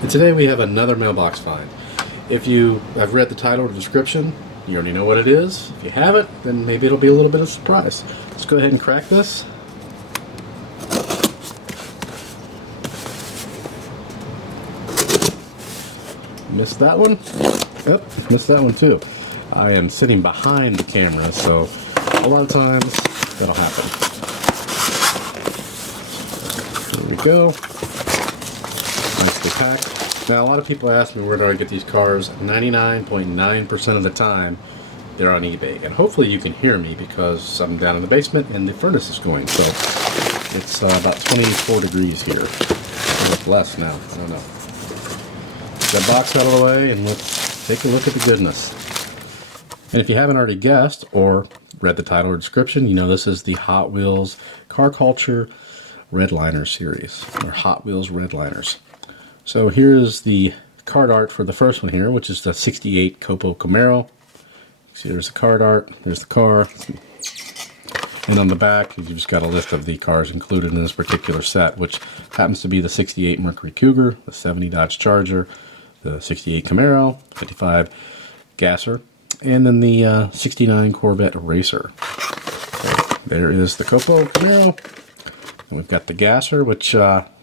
And today we have another mailbox find. If you have read the title or description, you already know what it is. If you haven't, then maybe it'll be a little bit of a surprise. Let's go ahead and crack this. Missed that one. Yep, missed that one too. I am sitting behind the camera, so a lot of times that'll happen. There we go. Nicely packed. Now, a lot of people ask me where do I get these cars. 99.9% of the time, they're on eBay. And hopefully you can hear me because I'm down in the basement and the furnace is going. So it's about 24 degrees here. Or less now. I don't know. Get that box out of the way and let's take a look at the goodness. And if you haven't already guessed or read the title or description, you know this is the Hot Wheels Car Culture Redliner series, or Hot Wheels Redliners. So here's the card art for the first one here, which is the 68 Copo Camaro. See, there's the card art, there's the car, and on the back you've just got a list of the cars included in this particular set, which happens to be the 68 Mercury Cougar, the 70 Dodge Charger, the 68 Camaro, 55 Gasser, and then the 69 Corvette Racer. So there is the Copo Camaro. And we've got the Gasser, which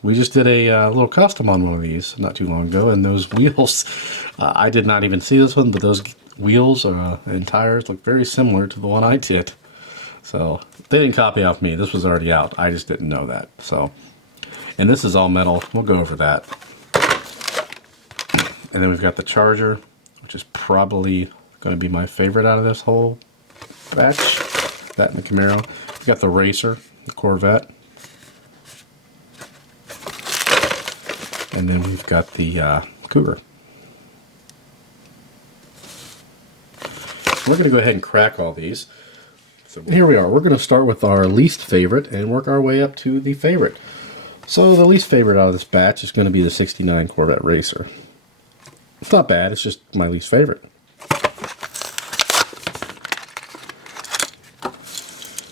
we just did a little custom on one of these not too long ago, and those wheels, I did not even see this one, but those wheels and tires look very similar to the one I did. So they didn't copy off me. This was already out. I just didn't know that. So, and this is all metal. We'll go over that. And then we've got the Charger, which is probably going to be my favorite out of this whole batch. That and the Camaro. We've got the Racer, the Corvette. And then we've got the Cougar. We're going to go ahead and crack all these. So here we are. We're going to start with our least favorite and work our way up to the favorite. So the least favorite out of this batch is going to be the 69 Corvette Racer. It's not bad, it's just my least favorite.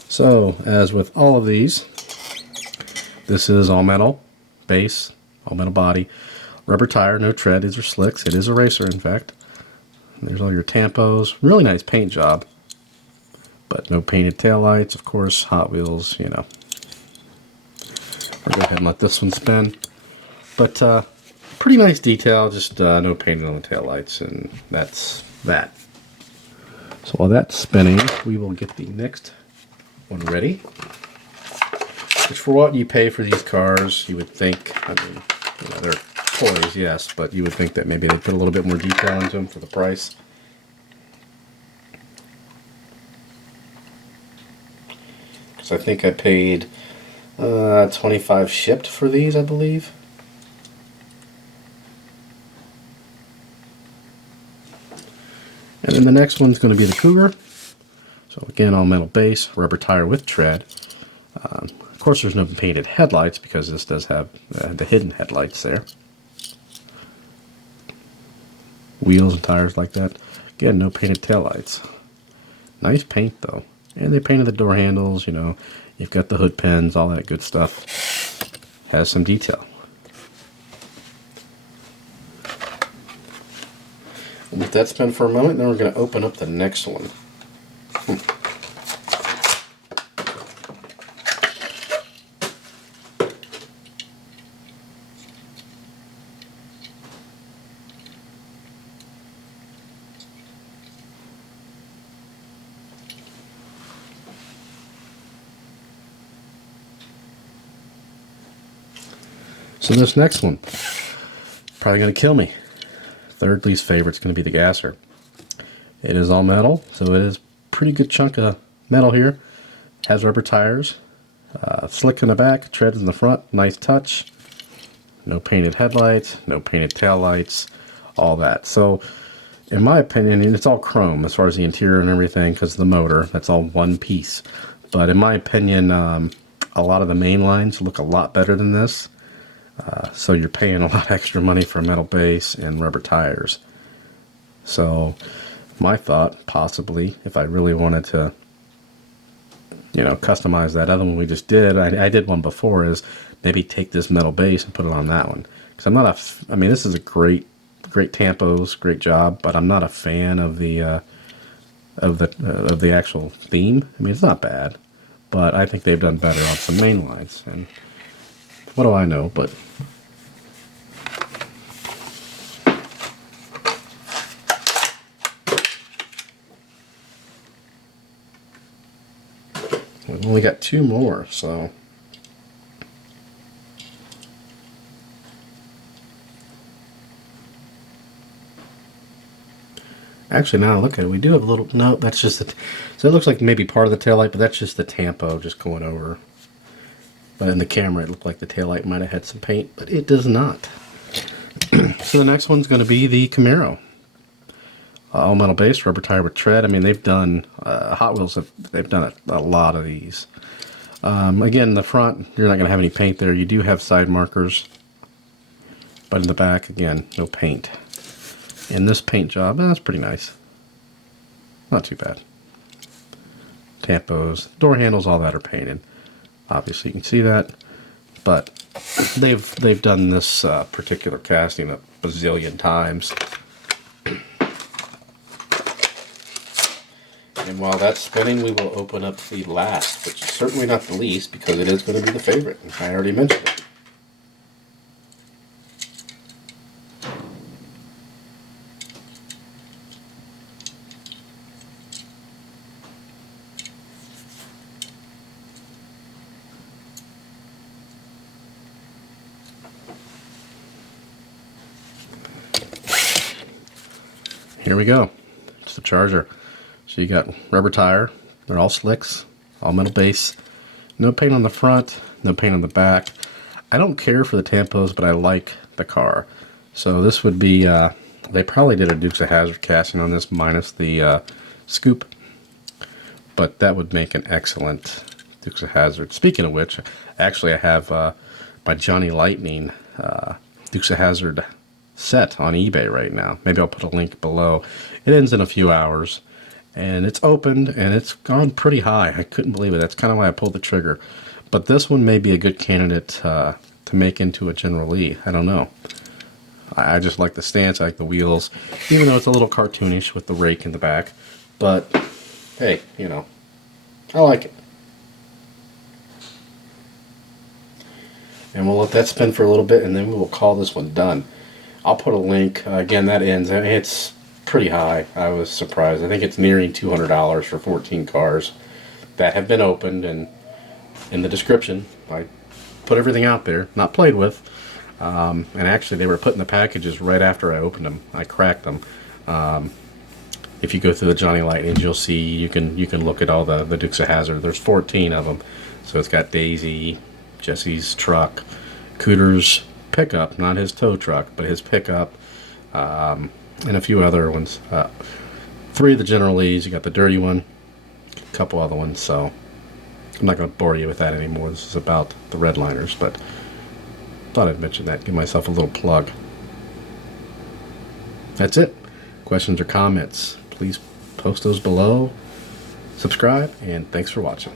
So, as with all of these, this is all metal base, all metal body, rubber tire, no tread, these are slicks. It is a racer, in fact. And there's all your tampos, really nice paint job, but no painted taillights, of course, Hot Wheels, you know. We'll go ahead and let this one spin. But, pretty nice detail, just no painting on the taillights, and that's that. So while that's spinning, we will get the next one ready. Which, for what you pay for these cars, you would think, I mean, you know, they're toys, yes, but you would think that maybe they'd put a little bit more detail into them for the price. Because I think I paid $25 shipped for these, I believe. And then the next one's going to be the Cougar. So again, all metal base, rubber tire with tread. Of course, there's no painted headlights because this does have the hidden headlights there. Wheels and tires like that. Again, no painted taillights. Nice paint though. And they painted the door handles, you know. You've got the hood pins, all that good stuff. Has some detail. Let that spin for a moment, then we're going to open up the next one. So this next one, probably going to kill me. Third least favorite is going to be the Gasser. It is all metal, so it is a pretty good chunk of metal here. Has rubber tires, slick in the back, treads in the front, nice touch. No painted headlights, no painted tail lights, all that. So, in my opinion, it's all chrome as far as the interior and everything because of the motor. That's all one piece. But in my opinion, a lot of the main lines look a lot better than this. So you're paying a lot extra money for a metal base and rubber tires. So my thought, possibly, if I really wanted to, you know, customize that other one we just did, I did one before, is maybe take this metal base and put it on that one. Because I'm not I mean, this is a great tampos, great job, but I'm not a fan of the actual theme. I mean, it's not bad, but I think they've done better on some main lines. And what do I know? But we've only got 2 more, so. Actually, now look at it. We do have a little. No, that's just the. So it looks like maybe part of the taillight, but that's just the tampo just going over. But in the camera, it looked like the taillight might have had some paint, but it does not. So the next one's going to be the Camaro. All metal base, rubber tire with tread. I mean, they've done Hot Wheels. They've done a lot of these. Again, the front, you're not going to have any paint there. You do have side markers, but in the back, again, no paint. And this paint job, that's pretty nice. Not too bad. Tampos, door handles, all that are painted. Obviously, you can see that. But they've done this particular casting a bazillion times. And while that's spinning, we will open up the last, which is certainly not the least, because it is going to be the favorite. I already mentioned it. Here we go. It's the Charger. So you got rubber tire. They're all slicks, all metal base. No paint on the front, no paint on the back. I don't care for the tampos, but I like the car. So this would be, they probably did a Dukes of Hazzard casting on this minus the scoop. But that would make an excellent Dukes of Hazzard. Speaking of which, actually I have my Johnny Lightning Dukes of Hazzard set on eBay right now. Maybe I'll put a link below. It ends in a few hours, and it's opened, and it's gone pretty high. I couldn't believe it. That's kind of why I pulled the trigger. But this one may be a good candidate to make into a General Lee. I don't know. I just like the stance. I like the wheels, even though it's a little cartoonish with the rake in the back. But, hey, you know, I like it. And we'll let that spin for a little bit, and then we will call this one done. I'll put a link. Again, that ends. It's pretty high. I was surprised. I think it's nearing $200 for 14 cars that have been opened. And in the description, I put everything out there, not played with. And actually, they were put in the packages right after I opened them. I cracked them. If you go through the Johnny Lightnings, you'll see you can look at all the Dukes of Hazzard. There's 14 of them. So it's got Daisy, Jesse's truck, Cooter's pickup, not his tow truck, but his pickup, and a few other ones. 3 of the General Lees. You got the dirty one, a couple other ones. So I'm not going to bore you with that anymore. This is about the Redliners, but thought I'd mention that. Give myself a little plug. That's it. Questions or comments, please post those below. Subscribe, and thanks for watching.